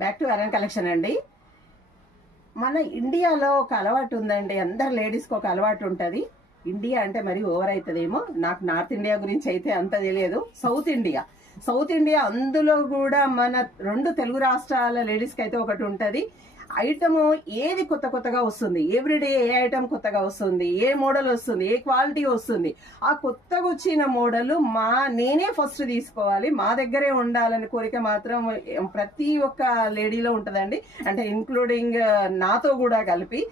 Back to Aryan collection అండి. మన ఇండియాలో ఒక అలవాటు ఉందండి, అందరు లేడీస్కి ఒక అలవాటు ఉంటుంది. ఇండియా అంటే మరి ఓవర్ అవుతుందేమో, నాకు నార్త్ ఇండియా గురించి అయితే అంత తెలియదు. సౌత్ ఇండియా అందులో కూడా మన 2 తెలుగు రాష్ట్రాల లేడీస్కి అయితే ఒకటి ఉంటుంది. ఐటమ్ ఏది కొత్తగా వస్తుంది, ఎవ్రీడే ఏ ఐటమ్ కొత్తగా వస్తుంది, ఏ మోడల్ వస్తుంది, ఏ క్వాలిటీ వస్తుంది, ఆ కొత్తగా వచ్చిన మోడల్ నేనే ఫస్ట్ తీసుకోవాలి, మా దగ్గరే ఉండాలని కోరిక మాత్రం ప్రతి ఒక్క లేడీలో ఉంటదండి. అంటే ఇంక్లూడింగ్ నాతో కూడా కలిపి.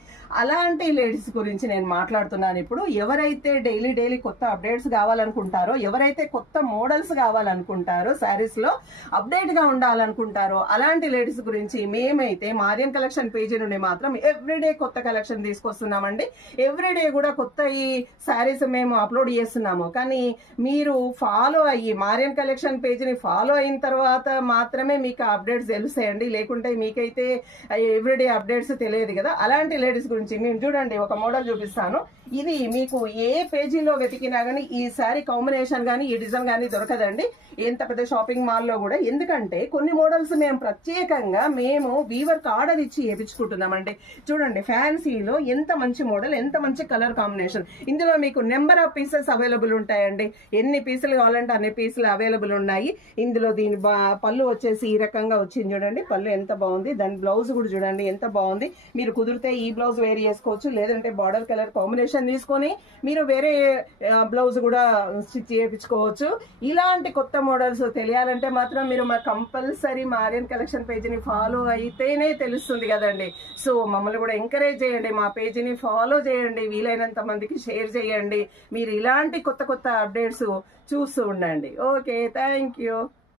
అలాంటి లేడీస్ గురించి నేను మాట్లాడుతున్నాను ఇప్పుడు. ఎవరైతే డైలీ కొత్త అప్డేట్స్ కావాలనుకుంటారో, ఎవరైతే కొత్త మోడల్స్ కావాలనుకుంటారో, శారీస్ లో అప్డేట్ గా ఉండాలనుకుంటారో అలాంటి లేడీస్ గురించి మేమైతే ఆర్యన్ కలెక్షన్ పేజీ నుండి మాత్రం ఎవ్రీడే కొత్త కలెక్షన్ తీసుకొస్తున్నామండి. ఎవ్రీడే కూడా కొత్త ఈ శారీస్ మేము అప్లోడ్ చేస్తున్నాము. కానీ మీరు ఫాలో అయ్యి ఆర్యన్ కలెక్షన్ పేజీని ఫాలో అయిన తర్వాత మాత్రమే మీకు అప్డేట్స్ తెలుస్తాయండి. లేకుంటే మీకైతే ఎవ్రీడే అప్డేట్స్ తెలియదు కదా. అలాంటి లేడీస్ గురించి మేము చూడండి ఒక మోడల్ చూపిస్తాను. ఇది మీకు ఏ పేజీలో వెతికినా గానీ ఈ శారీ కాంబినేషన్ గానీ ఈ డిజైన్ గానీ దొరకదండి, ఎంత పెద్ద షాపింగ్ మాల్ లో కూడా. ఎందుకంటే కొన్ని మోడల్స్ మేము ప్రత్యేకంగా వీవర్ ఆర్డర్ ఇచ్చి వేయించుకుంటున్నామండి. చూడండి ఫ్యాన్సీలో ఎంత మంచి మోడల్, ఎంత మంచి కలర్ కాంబినేషన్. ఇందులో మీకు నెంబర్ ఆఫ్ పీసెస్ అవైలబుల్ ఉంటాయండి. ఎన్ని పీసులు కావాలంటే అన్ని పీసులు అవైలబుల్ ఉన్నాయి. ఇందులో దీని పళ్ళు వచ్చేసి ఈ రకంగా వచ్చింది చూడండి. పళ్ళు ఎంత బాగుంది, దాని బ్లౌజ్ కూడా చూడండి ఎంత బాగుంది. మీరు కుదిరితే ఈ బ్లౌజ్ వేర్ చేసుకోవచ్చు, లేదంటే బార్డర్ కలర్ కాంబినేషన్ తీసుకొని మీరు వేరే బ్లౌజ్ కూడా స్టిచ్ చేయించుకోవచ్చు. ఇలాంటి కొత్త మోడల్స్ తెలియాలంటే మాత్రం మీరు కంపల్సరీ ఆర్యన్ కలెక్షన్ పేజీని ఫాలో అయితేనే తెలుస్తుంది కదండి. సో మమ్మల్ని కూడా ఎంకరేజ్ చేయండి, మా పేజీని ఫాలో చేయండి, వీలైనంత మందికి షేర్ చేయండి. మీరు ఇలాంటి కొత్త అప్డేట్స్ చూస్తూ ఉండండి. Okay, thank you.